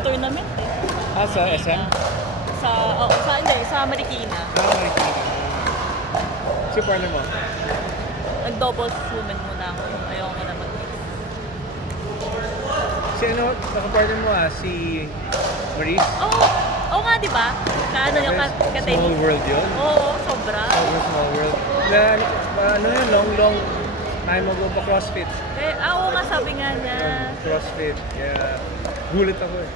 yung tournament eh. Ah, sa SM? Sa Marikina. Ah, Marikina. Si partner mo? Nag-doubles women muna ako. Ayoko ko naman. Si ano, nakapartner mo si Maurice? Oo nga, di ba? Kaano yung Small ka-tennis? world yun? Oo, sobra. Small world. Na, ano yun, long time ago pa CrossFit. Oo nga, sabi nga niya. CrossFit, kaya gulat ako eh.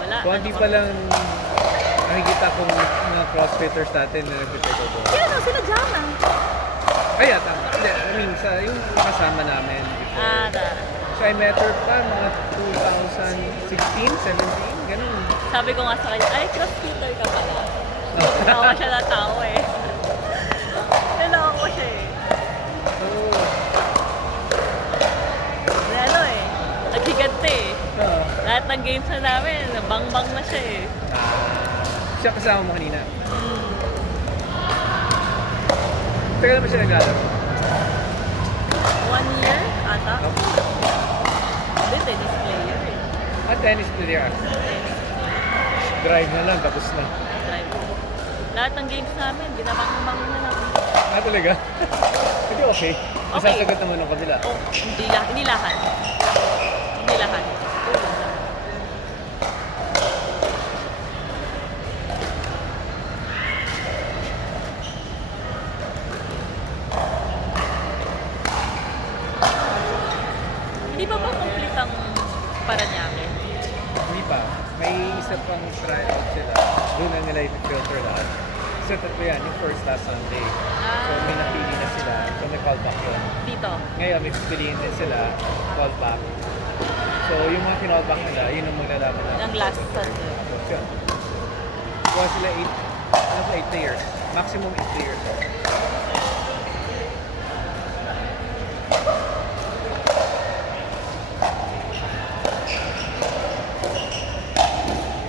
Wala. Konti pa lang nakikita kong mga CrossFitters natin na nag-take over. Yan o, sila Jana. Ay, tama. Hindi, I mean, yung kasama namin before. Tara. So, I met her pa mga 2016, 17, ganun. Sabi ko nga sa kanya, ay, crossfitter ka pala. Tawa siya na tao eh. Nalawa ko siya eh. Oo. Ano eh, naghigante eh. Oo. Lahat ng games na namin, bang-bang na siya eh. Siya kasama mo kanina. Tagal naman siya naglalaro. 1 year ata. Hindi, tennis player eh. Tennis player. Drive na lang, tapos na. Drive. Lahat ng games namin, ginabang-bang na lang. Talaga? Hindi okay. Masasagot naman ng kabila. Hindi lahat. Hindi lahat. Hindi pa ba complete ang Paranaque? Hindi pa. May isa pang tryout sila. Doon na nila i-filter lahat. Isa tatlo yan, yung first last Sunday. So may napili na sila. So may callback yun. Dito. Ngayon may pipiliin din sila, callback. So yung mga kinallback nila, yun ang maglalaman na. Ang last Sunday. So yun. Kuha sila 8 players. Maximum 8 players.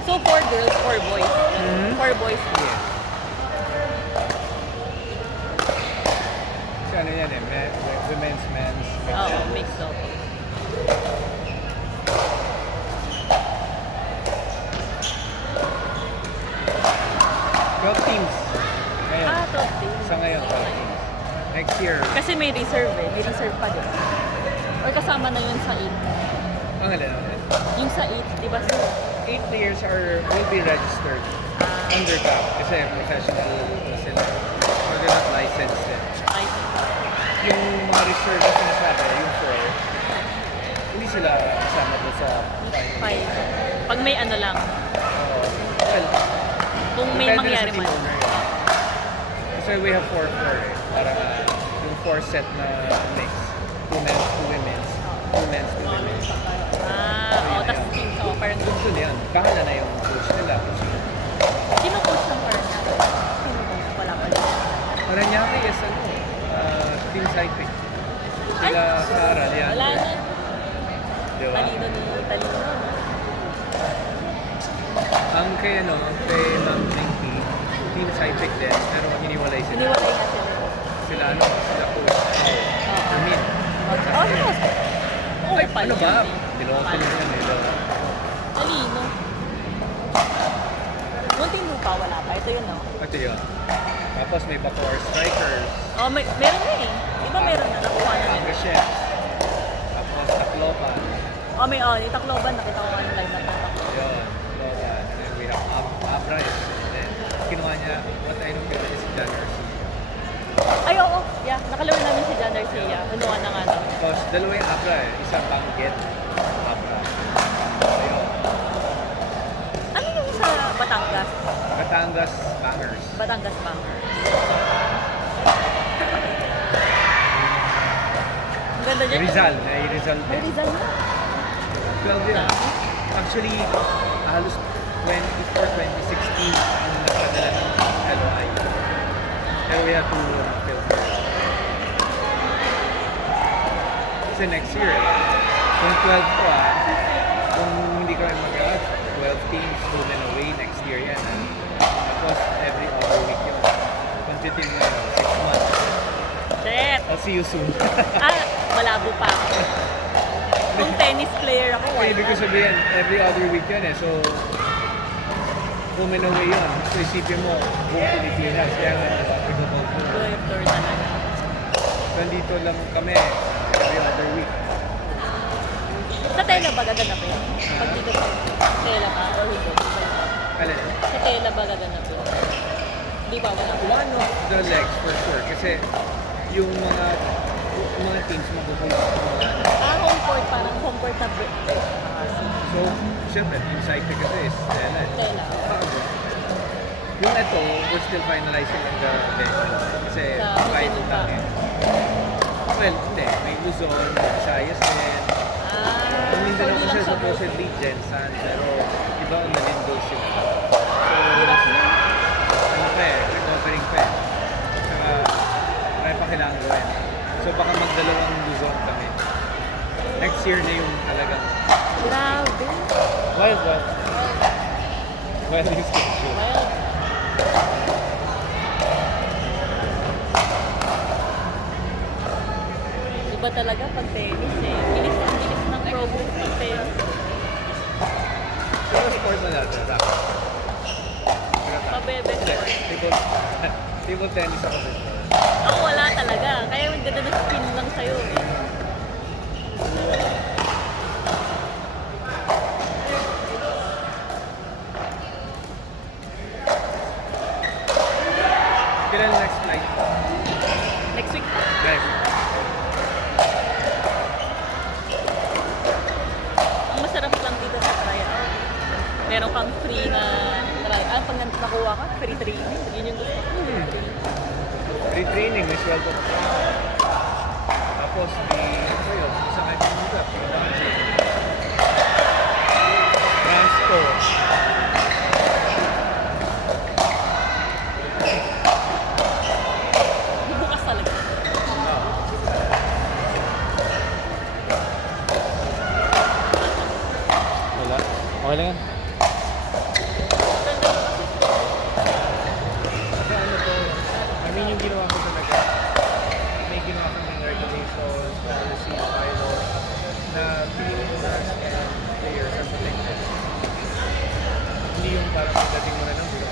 So, 4 girls, 4 boys. 4 boys. Yeah. So ano yan women's, men's, Mixed up. Teams. Ngayon. 12 teams. Sa ngayon, 12 teams. Next year, Kasi may reserve eh. May reserve pa din. Or kasama na yun sa 8. ang alin. Yung sa 8, di ba? 8 players will be registered under CAP kasi professional na sila. So they're not licensed din. Ay, Yung mga reserve na sinasabi, yung 4, hindi sila kasama doon sa 5. 5. Pag may ano lang. Well, Kung may depende mangyari na sa man. team owner yun. Kasi we have 4-4 eh. Para yung 4 set na mix. 2 men's, 2 women's. 2 men's, 2 women's. Tas team. So, parang Doon na yan. Bahala na yung coach nila. sino coach ng Paranaque? Sino coach? Wala pala. Paranaque is team cycling. Sila Sara, Leandro. Wala na. Diba? Talino ni Talino. Ang kay Ma'am Pinky, team cycling din. Pero hiniwalay sila. Iniwalay nga sila. Sila coach. Amin. Ano? Ay, ano ba? Biloko na yan eh. Talino. Munting lupa, wala pa. Ito yun, no? Ito yun. Tapos may Bacoor Strikers. Meron na eh. Iba meron na. Nakuha na nila. Chefs. Tapos Tacloban. Yung Tacloban. Nakita ko nga yung line-up ng Tacloban. Yun. Tacloban. And then we have Abrais. And then kinuha niya, what I know yun is John Garcia. Ay, oo. Yeah. Nakalawin namin si John Garcia. Unuha na nga namin. Tapos dalawa yung Abra eh. Isang Banggit. Abra. Ayun. Ano yung sa Batangas? Batangas Bangers. Batangas Bangers. Ang ganda dyan. Rizal. May Rizal May din. Rizal na. 12 yun. Actually, halos 2016 yung nagpadala ng LOI. Pero we have to filter. Kasi next year, kung 12 ko kung hindi ko rin 12 teams home and away next year yan. Tapos every other week yun. Continue mo 6 months. Shit. I'll see you soon. Malabo pa ako. Kung tennis player ako, why Ibig ko not? sabihin, every other week yun eh. So, home and away yun. So, isipin mo, buong Pilipinas. Kaya nga, nagpapagod ko. World tour talaga. So, nandito lang kami every other week. Sa tela ba gaganapin? Pag dito sa tela ka or hindi? Alin? Sa tela ba gaganapin? Di ba wala? One of the legs for sure. Kasi yung mga teams mabubuhay sa mga Home court, parang home court na So, siyempre, yung site kasi is Stella. tela. Yung ito, we're still finalizing on the venue. Kasi Sa kahit venue lang pa. eh. Well, hindi. May Luzon, Visayas din. Yung So, Mindanao hindi kasi lang siya supposedly Jensan, pero iba ang nalindol sila. hirap So, niya. ano pa eh, recovering pa eh. Saka, may pa kailangan gawin. So, baka magdalawang Luzon kami. Next year na yung talagang Grabe. wild. Wild yung schedule. Well, iba talaga pag tennis eh. Ang bilis ng progress ng tennis. Pero sport na natin. Pabebe Hindi, sport. table tennis ako din. Ako wala talaga. Kaya ang ganda ng skin lang sa'yo eh. Kailan next flight? Next week. Guys, Ang masarap lang dito sa tryout. Meron kang free na tryout. Pag nakuha ka, free training. Yun yung gusto ko. free training, may sweldo ka. Tapos, ano yun, isa kayo pumunta, transport. Bukas talaga. Wala. Okay lang yan. Ganda mo kasi. Kasi ano to, I mean yung ginawa ko talaga, may ginawa kami regulations, policy, bylaws, na Pilipinas and players are protected. Hindi yung parang pagdating mo na ng bulo.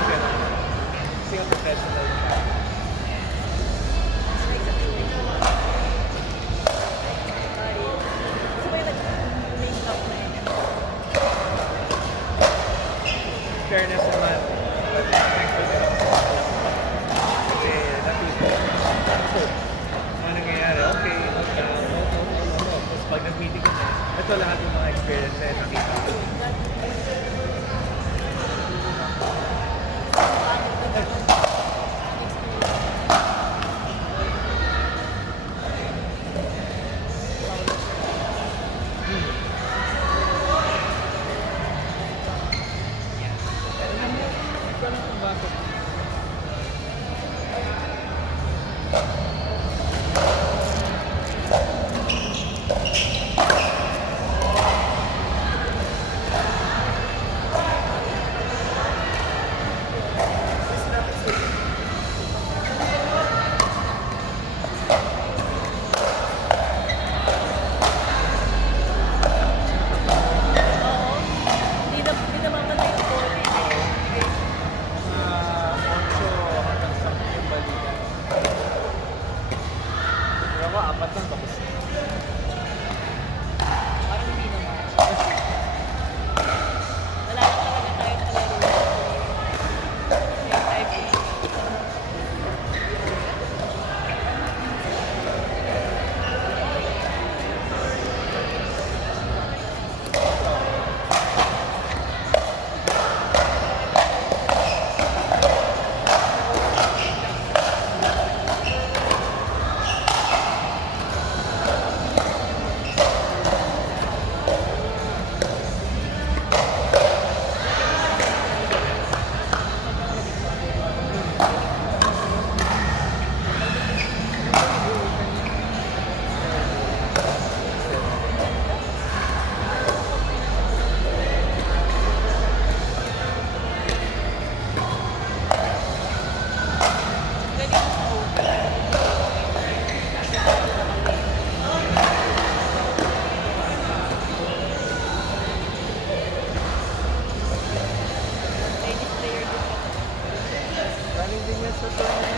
Kasi ang professional na siya. Sorry. Gusto ko yung nag-make-up na yun. Fairness naman. But thankful din ako. Kasi natuto. Ano nangyayari? Okay, no. Tapos pag nag-meeting kami, ito lahat ng mga experience na nakita ko. Alam mo kung bakit? tour na